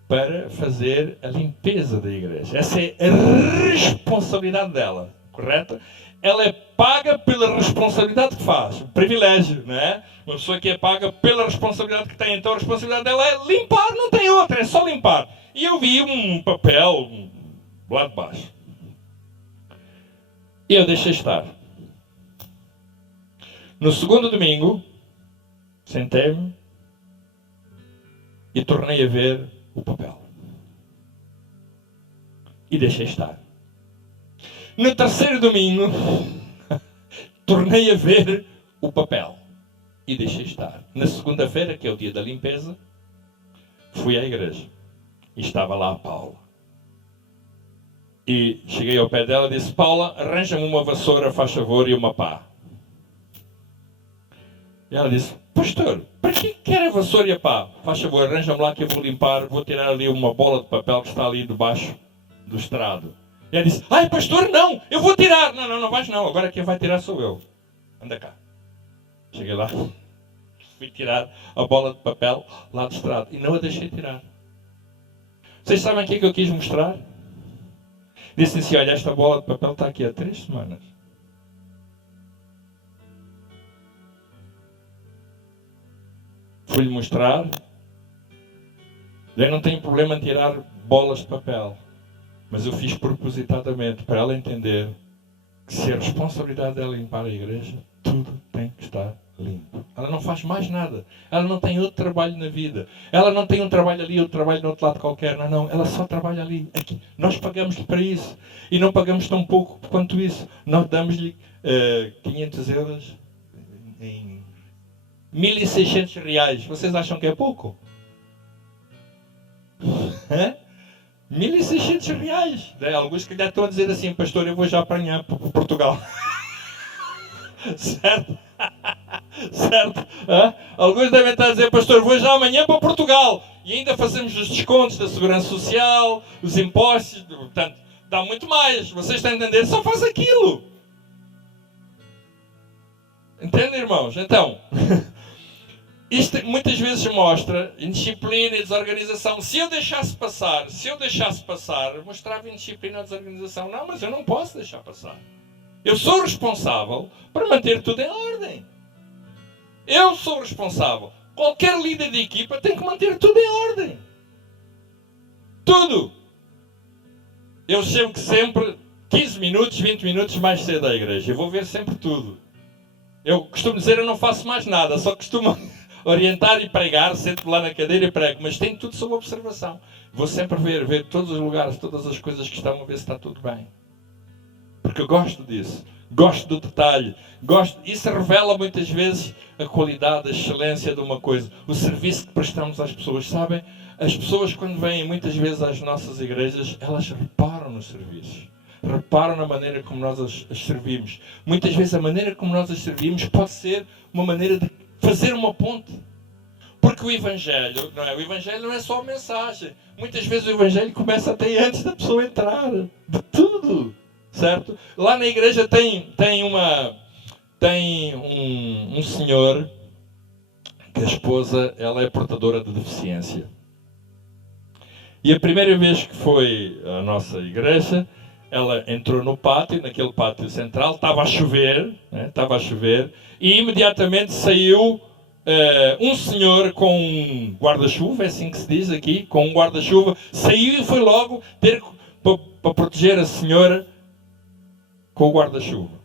para fazer a limpeza da igreja. Essa é a responsabilidade dela, correto? Ela é paga pela responsabilidade que faz. Privilégio, não é? Uma pessoa que é paga pela responsabilidade que tem. Então a responsabilidade dela é limpar, não tem outra, é só limpar. E eu vi um papel lá de baixo. E eu deixei estar. No segundo domingo, sentei-me e tornei a ver o papel. E deixei estar. No terceiro domingo, tornei a ver o papel. E deixei estar. Na segunda-feira, que é o dia da limpeza, fui à igreja. E estava lá a Paula. E cheguei ao pé dela e disse: Paula, arranja-me uma vassoura, faz favor, e uma pá. E ela disse: pastor, para que quer a vassoura e a pá? Faz favor, arranja-me lá que eu vou limpar, vou tirar ali uma bola de papel que está ali debaixo do estrado. E ela disse: ai pastor, não, eu vou tirar. Não vais não, agora quem vai tirar sou eu. Anda cá. Cheguei lá, fui tirar a bola de papel lá do estrado e não a deixei tirar. Vocês sabem o que é que eu quis mostrar? Disse assim: olha, esta bola de papel está aqui há 3 semanas. Fui-lhe mostrar. Eu não tenho problema em tirar bolas de papel. Mas eu fiz propositadamente para ela entender que se a responsabilidade dela é limpar a igreja, tudo tem que estar limpo. Ela não faz mais nada. Ela não tem outro trabalho na vida. Ela não tem um trabalho ali, outro trabalho no outro lado qualquer. Não. Ela só trabalha ali. Aqui. Nós pagamos-lhe para isso. E não pagamos tão pouco quanto isso. Nós damos-lhe 500 euros em 1.600 reais. Vocês acham que é pouco? 1.600 reais. Alguns que já estão a dizer assim: pastor, eu vou já apanhar para Portugal. Certo? Certo? Alguns devem estar a dizer: pastor, vou já amanhã para Portugal. E ainda fazemos os descontos da Segurança Social, os impostos. Portanto, dá muito mais. Vocês estão a entender? Só faz aquilo. Entendem, irmãos? Então, isto muitas vezes mostra indisciplina e desorganização. Se eu deixasse passar, mostrava indisciplina e desorganização. Não, mas eu não posso deixar passar. Eu sou responsável para manter tudo em ordem. Eu sou responsável. Qualquer líder de equipa tem que manter tudo em ordem. Tudo. Eu chego sempre 15 minutos, 20 minutos mais cedo à igreja. Eu vou ver sempre tudo. Eu costumo dizer: eu não faço mais nada, só costumo orientar e pregar, sento lá na cadeira e prego, mas tenho tudo sob observação. Vou sempre ver todos os lugares, todas as coisas que estão, a ver se está tudo bem. Porque eu gosto disso. Gosto do detalhe. Isso revela muitas vezes a qualidade, a excelência de uma coisa. O serviço que prestamos às pessoas. Sabem? As pessoas, quando vêm muitas vezes às nossas igrejas, elas reparam nos serviços. Reparam na maneira como nós as servimos. Muitas vezes a maneira como nós as servimos pode ser uma maneira de fazer uma ponte. Porque o Evangelho não é só a mensagem. Muitas vezes o Evangelho começa até antes da pessoa entrar. De tudo. Certo? Lá na igreja tem um senhor que a esposa, ela é portadora de deficiência. E a primeira vez que foi à nossa igreja, ela entrou no pátio, naquele pátio central, estava a chover, e imediatamente saiu um senhor com um guarda-chuva, é assim que se diz aqui, com um guarda-chuva, saiu e foi logo ter para proteger a senhora com o guarda-chuva.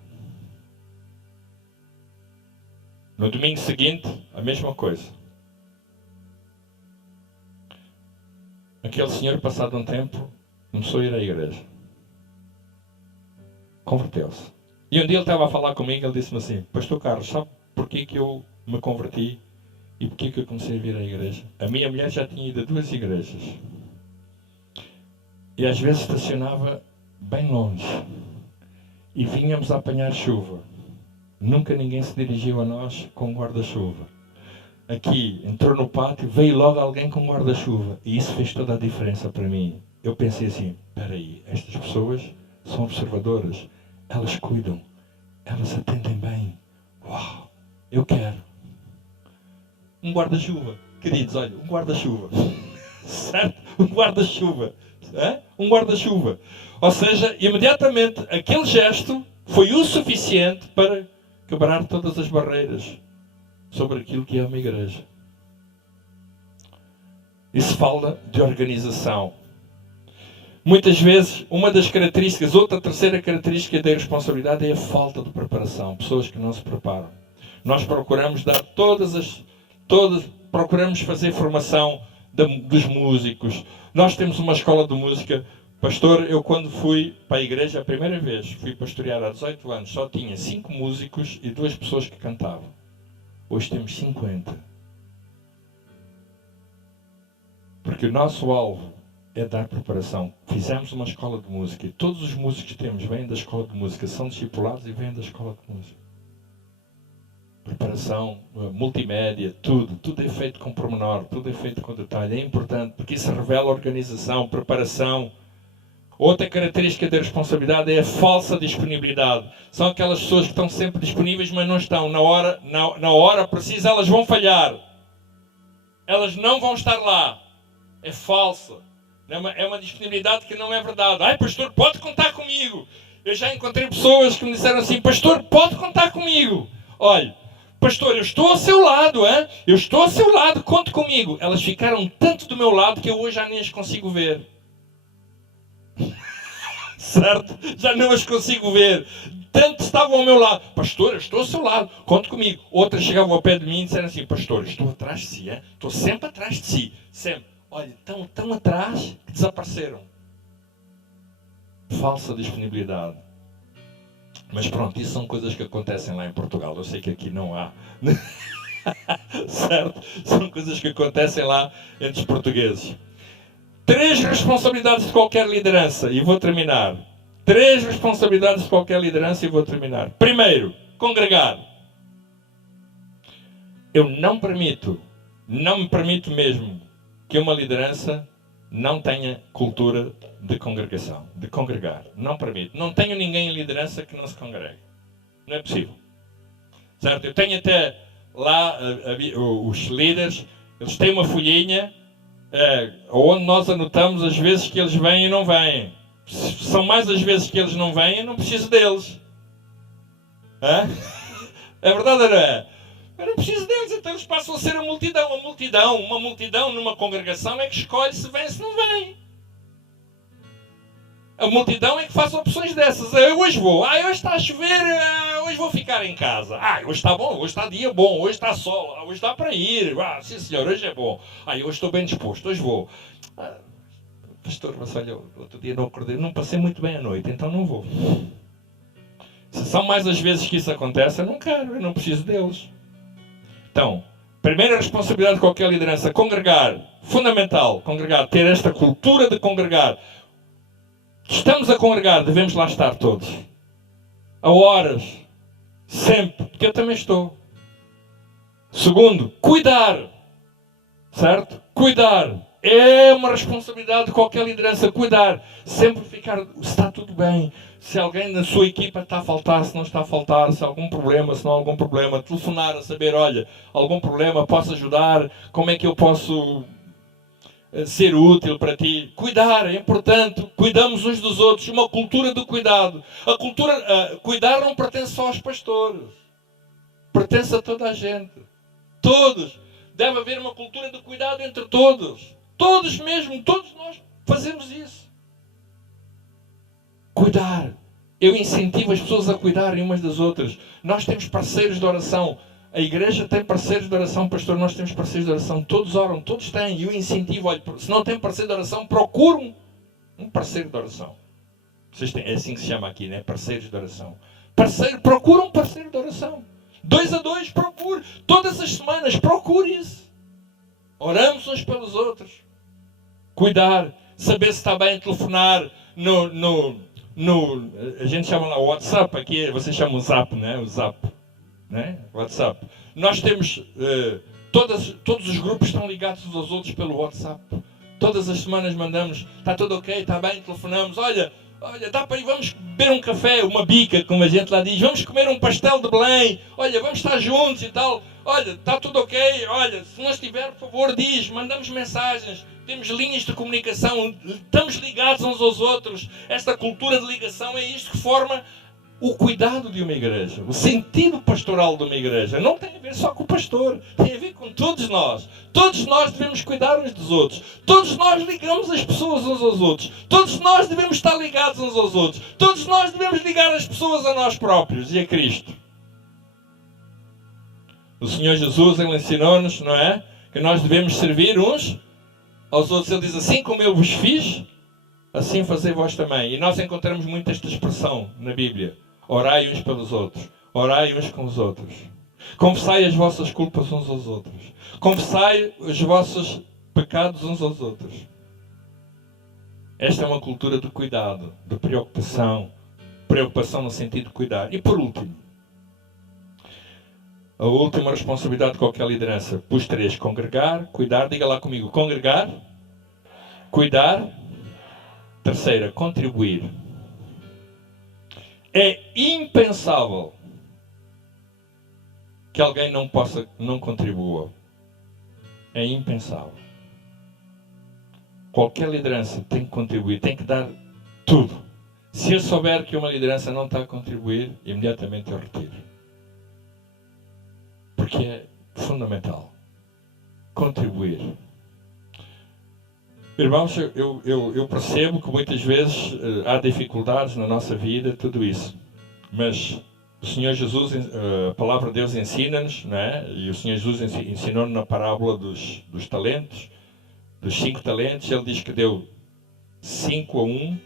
No domingo seguinte, a mesma coisa. Aquele senhor, passado um tempo, começou a ir à igreja. Converteu-se. E um dia ele estava a falar comigo, ele disse-me assim: Pastor Carlos, sabe porquê que eu me converti e porquê que eu comecei a vir à igreja? A minha mulher já tinha ido a 2 igrejas. E às vezes estacionava bem longe. E vínhamos a apanhar chuva. Nunca ninguém se dirigiu a nós com guarda-chuva. Aqui, entrou no pátio, veio logo alguém com guarda-chuva. E isso fez toda a diferença para mim. Eu pensei assim: espera aí, estas pessoas são observadoras. Elas cuidam. Elas atendem bem. Uau, eu quero. Um guarda-chuva. Queridos, olha, um guarda-chuva. Certo? Um guarda-chuva. Um guarda-chuva. Ou seja, imediatamente, aquele gesto foi o suficiente para quebrar todas as barreiras sobre aquilo que é uma igreja. Isso fala de organização. Muitas vezes, uma das características, outra terceira característica da irresponsabilidade é a falta de preparação. Pessoas que não se preparam. Nós procuramos dar procuramos fazer formação dos músicos. Nós temos uma escola de música. Pastor, eu quando fui para a igreja a primeira vez, fui pastorear há 18 anos, só tinha 5 músicos e 2 pessoas que cantavam. Hoje temos 50. Porque o nosso alvo é dar preparação. Fizemos uma escola de música e todos os músicos que temos vêm da escola de música, são discipulados e vêm da escola de música. Preparação, multimédia, tudo é feito com pormenor, tudo é feito com detalhe. É importante porque isso revela organização, preparação. Outra característica da responsabilidade é a falsa disponibilidade. São aquelas pessoas que estão sempre disponíveis, mas não estão. Na hora precisa, elas vão falhar. Elas não vão estar lá. É falsa. É uma disponibilidade que não é verdade. Ai, pastor, pode contar comigo. Eu já encontrei pessoas que me disseram assim: pastor, pode contar comigo. Olha, pastor, eu estou ao seu lado, hein? Eu estou ao seu lado, conte comigo. Elas ficaram tanto do meu lado que eu hoje já nem as consigo ver. Certo? Já não as consigo ver. Tanto estavam ao meu lado. Pastor, eu estou ao seu lado, conte comigo. Outras chegavam ao pé de mim e disseram assim: pastor, estou atrás de si, hein? Estou sempre atrás de si. Sempre. Olha, tão atrás que desapareceram. Falsa disponibilidade. Mas pronto, isso são coisas que acontecem lá em Portugal. Eu sei que aqui não há. Certo? São coisas que acontecem lá entre os portugueses. 3 responsabilidades de qualquer liderança. E vou terminar. 3 responsabilidades de qualquer liderança e vou terminar. Primeiro, congregar. Eu não me permito mesmo que uma liderança não tenha cultura de congregação, de congregar. Não permito. Não tenho ninguém em liderança que não se congregue. Não é possível. Certo? Eu tenho até lá os líderes, eles têm uma folhinha onde nós anotamos as vezes que eles vêm e não vêm. Se são mais as vezes que eles não vêm, eu não preciso deles. É verdade ou não é? Eu não preciso deles, então eles passam a ser a multidão. Uma multidão numa congregação é que escolhe se vem ou se não vem. A multidão é que faz opções dessas. Eu hoje vou. Hoje está a chover. Hoje vou ficar em casa. Hoje está bom. Hoje está dia bom. Hoje está sol. Hoje dá para ir. Sim senhor, hoje é bom. Hoje estou bem disposto. Hoje vou. Pastor, mas olha, outro dia não acordei. Não passei muito bem a noite, então não vou. Se são mais as vezes que isso acontece, eu não quero. Eu não preciso deles. Então, primeira responsabilidade de qualquer liderança: congregar. Fundamental. Congregar. Ter esta cultura de congregar. Estamos a congregar, devemos lá estar todos. A horas. Sempre. Porque eu também estou. Segundo, cuidar. Certo? Cuidar. É uma responsabilidade de qualquer liderança. Cuidar. Sempre ficar. Está tudo bem. Se alguém na sua equipa está a faltar, se não está a faltar, se há algum problema, se não há algum problema. Telefonar a saber, olha, algum problema, posso ajudar? Como é que eu posso ser útil para ti? Cuidar é importante. Cuidamos uns dos outros. Uma cultura do cuidado. A cultura, cuidar não pertence só aos pastores. Pertence a toda a gente. Todos. Deve haver uma cultura de cuidado entre todos. Todos mesmo. Todos nós fazemos isso. Cuidar. Eu incentivo as pessoas a cuidarem umas das outras. Nós temos parceiros de oração. A igreja tem parceiros de oração, pastor, nós temos parceiros de oração. Todos oram, todos têm. E eu incentivo, olha, se não tem parceiro de oração, procure um parceiro de oração. É assim que se chama aqui, né? Parceiros de oração. Procura um parceiro de oração. 2 a 2, procure. Todas as semanas, procure isso. Oramos uns pelos outros. Cuidar. Saber se está bem telefonar a gente chama lá o WhatsApp. Aqui vocês chamam o Zap, né? O Zap. Né? WhatsApp. Nós temos... todos os grupos estão ligados uns aos outros pelo WhatsApp. Todas as semanas mandamos, está tudo ok, está bem, telefonamos, olha, dá para ir, vamos beber um café, uma bica, como a gente lá diz, vamos comer um pastel de Belém, olha, vamos estar juntos e tal, olha, está tudo ok, olha, se não estiver, por favor, diz, mandamos mensagens, temos linhas de comunicação, estamos ligados uns aos outros. Esta cultura de ligação é isto que forma o cuidado de uma igreja, o sentido pastoral de uma igreja. Não tem a ver só com o pastor, tem a ver com todos nós. Todos nós devemos cuidar uns dos outros. Todos nós ligamos as pessoas uns aos outros. Todos nós devemos estar ligados uns aos outros. Todos nós devemos ligar as pessoas a nós próprios e a Cristo. O Senhor Jesus, Ele ensinou-nos, não é? Que nós devemos servir uns aos outros. Ele diz, assim como eu vos fiz, assim fazei vós também. E nós encontramos muito esta expressão na Bíblia. Orai uns pelos outros. Orai uns com os outros. Confessai as vossas culpas uns aos outros. Confessai os vossos pecados uns aos outros. Esta é uma cultura de cuidado, de preocupação. Preocupação no sentido de cuidar. E por último, a última responsabilidade de qualquer liderança. Pus 3. Congregar, cuidar. Diga lá comigo. Congregar, cuidar. 3. Contribuir. É impensável que alguém não contribua. É impensável. Qualquer liderança tem que contribuir, tem que dar tudo. Se eu souber que uma liderança não está a contribuir, imediatamente eu retiro. Porque é fundamental. Contribuir. Irmãos, eu percebo que muitas vezes há dificuldades na nossa vida, tudo isso. Mas o Senhor Jesus, a palavra de Deus ensina-nos, não é? E o Senhor Jesus ensinou-nos na parábola dos talentos, dos 5 talentos. Ele diz que deu 5 a um,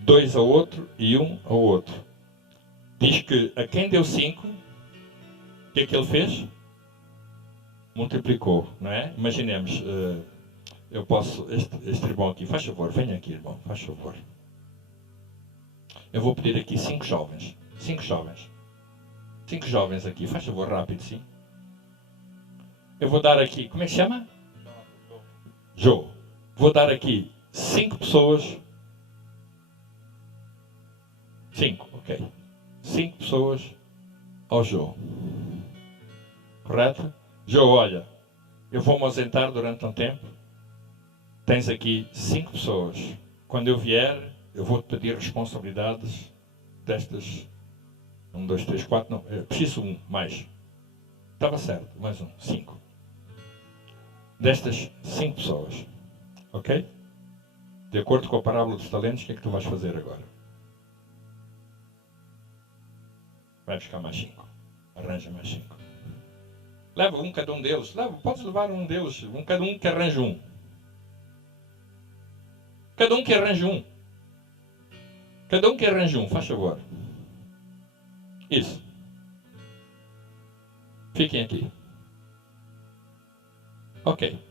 2 a outro e 1 ao outro. Diz que a quem deu 5, o que é que ele fez? Multiplicou, não é? Imaginemos... eu posso, este irmão aqui, faz favor, venha aqui, irmão, faz favor. Eu vou pedir aqui 5 jovens. 5 jovens. 5 jovens aqui, faz favor, rápido, sim. Eu vou dar aqui, como é que se chama? Jô. Vou dar aqui 5 pessoas. 5, ok. 5 pessoas ao Jô. Correto? Jô, olha, eu vou-me ausentar durante um tempo. Tens aqui 5 pessoas. Quando eu vier, eu vou-te pedir responsabilidades destas. 1, 2, 3, 4, não. Preciso 1, mais. Estava certo, mais 1, 5. Destas 5 pessoas. Ok? De acordo com a parábola dos talentos, o que é que tu vais fazer agora? Vai buscar mais 5. Arranja mais 5. Leva um cada um deles. Podes levar um deles. Cada um que arranje um. Cada um que arranje um. Cada um que arranje um, faz favor. Isso. Fiquem aqui. Ok.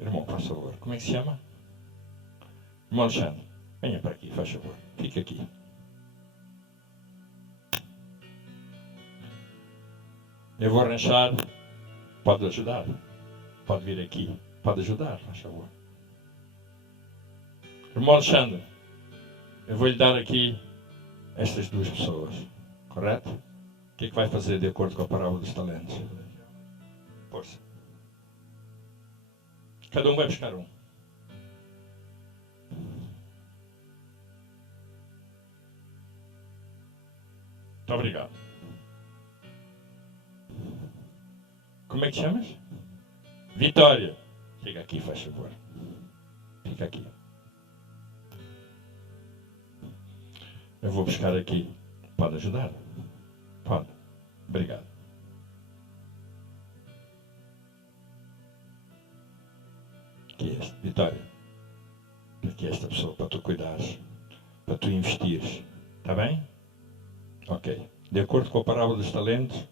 Irmão, faz favor. Como é que se chama? Irmão Alexandre. Venha para aqui, faz favor. Fique aqui. Eu vou arranjar. Pode ajudar. Pode vir aqui. Pode ajudar, faz favor. Irmão Alexandre, eu vou lhe dar aqui estas 2 pessoas. Correto? O que é que vai fazer de acordo com a parábola dos talentos? Força. Cada um vai buscar um. Muito obrigado. Como é que chamas? Vitória. Chega aqui, faz favor. Fica aqui. Eu vou buscar aqui. Pode ajudar? Pode. Obrigado. Aqui este. Vitória. aqui esta pessoa para tu cuidares, para tu investires. Está bem? Ok. De acordo com a parábola dos talentos,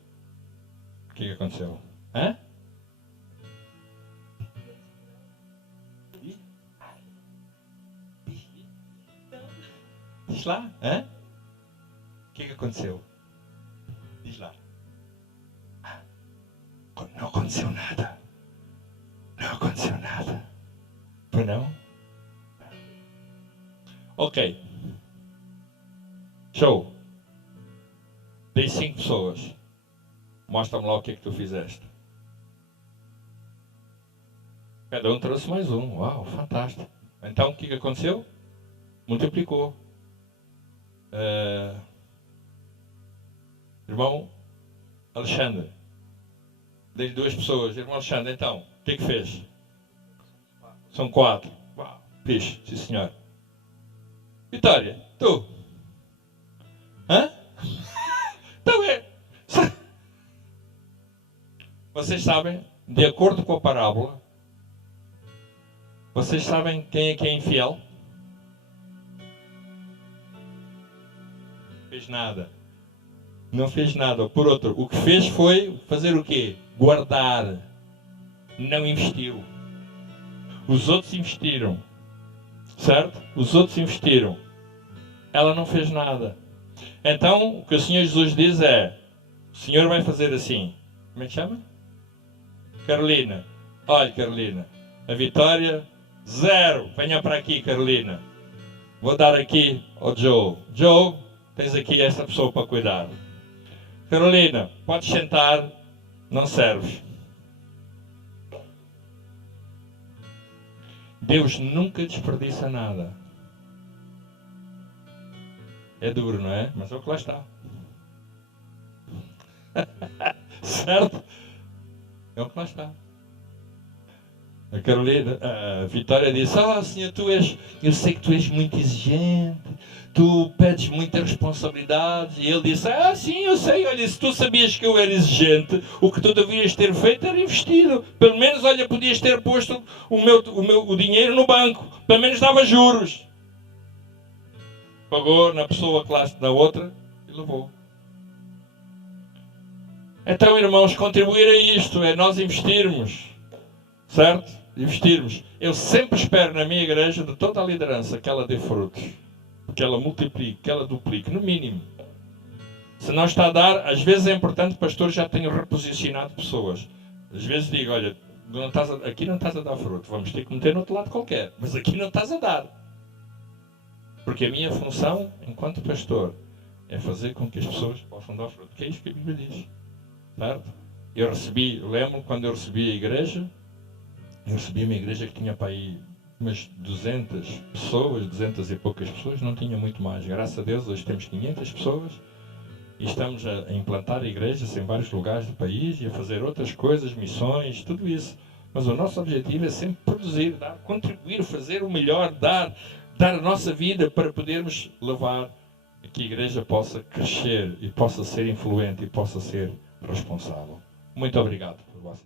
o que aconteceu? Hã? Diz lá? Hã? O que aconteceu? Diz lá. Não aconteceu nada. Não aconteceu nada. Foi não? Ok. Show. Dei 5 pessoas. Mostra-me lá o que é que tu fizeste. Cada um trouxe mais um. Uau, fantástico. Então o que aconteceu? Multiplicou. Irmão Alexandre. Dei 2 pessoas. Irmão Alexandre, então, o que é que fez? São 4. Uau, fixe, sim senhor. Vitória, tu? Hã? Então é. Vocês sabem, de acordo com a parábola, vocês sabem quem é infiel? Não fez nada. Não fez nada. Por outro, o que fez foi fazer o quê? Guardar. Não investiu. Os outros investiram. Certo? Os outros investiram. Ela não fez nada. Então, o que o Senhor Jesus diz é: o Senhor vai fazer assim. Como é que chama? Carolina. Olha, Carolina. A Vitória, 0. Venha para aqui, Carolina. Vou dar aqui ao Joe. Joe, tens aqui essa pessoa para cuidar. Carolina, podes sentar. Não serves. Deus nunca desperdiça nada. É duro, não é? Mas é o que lá está. Certo? É o que lá está. A Carolina, a Vitória disse: Senhor, eu sei que tu és muito exigente, tu pedes muitas responsabilidades. E ele disse: sim, eu sei, olha, se tu sabias que eu era exigente, o que tu devias ter feito era investido. Pelo menos, olha, podias ter posto o dinheiro no banco, pelo menos dava juros. Pagou na pessoa classe da outra e levou. Então, irmãos, contribuir a isto é nós investirmos, certo? Investirmos. Eu sempre espero na minha igreja, de toda a liderança, que ela dê frutos, que ela multiplique, que ela duplique, no mínimo. Se não está a dar, às vezes é importante, pastor, já tenho reposicionado pessoas. Às vezes digo: olha, aqui não estás a dar fruto, vamos ter que meter no outro lado qualquer, mas aqui não estás a dar. Porque a minha função, enquanto pastor, é fazer com que as pessoas possam dar fruto. Que é isso que a Bíblia diz. Certo? Eu lembro quando eu recebi a igreja, eu recebi uma igreja que tinha para aí umas 200 pessoas, 200 e poucas pessoas, não tinha muito mais. Graças a Deus, hoje temos 500 pessoas e estamos a implantar igrejas em vários lugares do país e a fazer outras coisas, missões, tudo isso. Mas o nosso objetivo é sempre produzir, dar, contribuir, fazer o melhor, dar a nossa vida para podermos levar a que a igreja possa crescer e possa ser influente e possa ser responsável. Muito obrigado por você.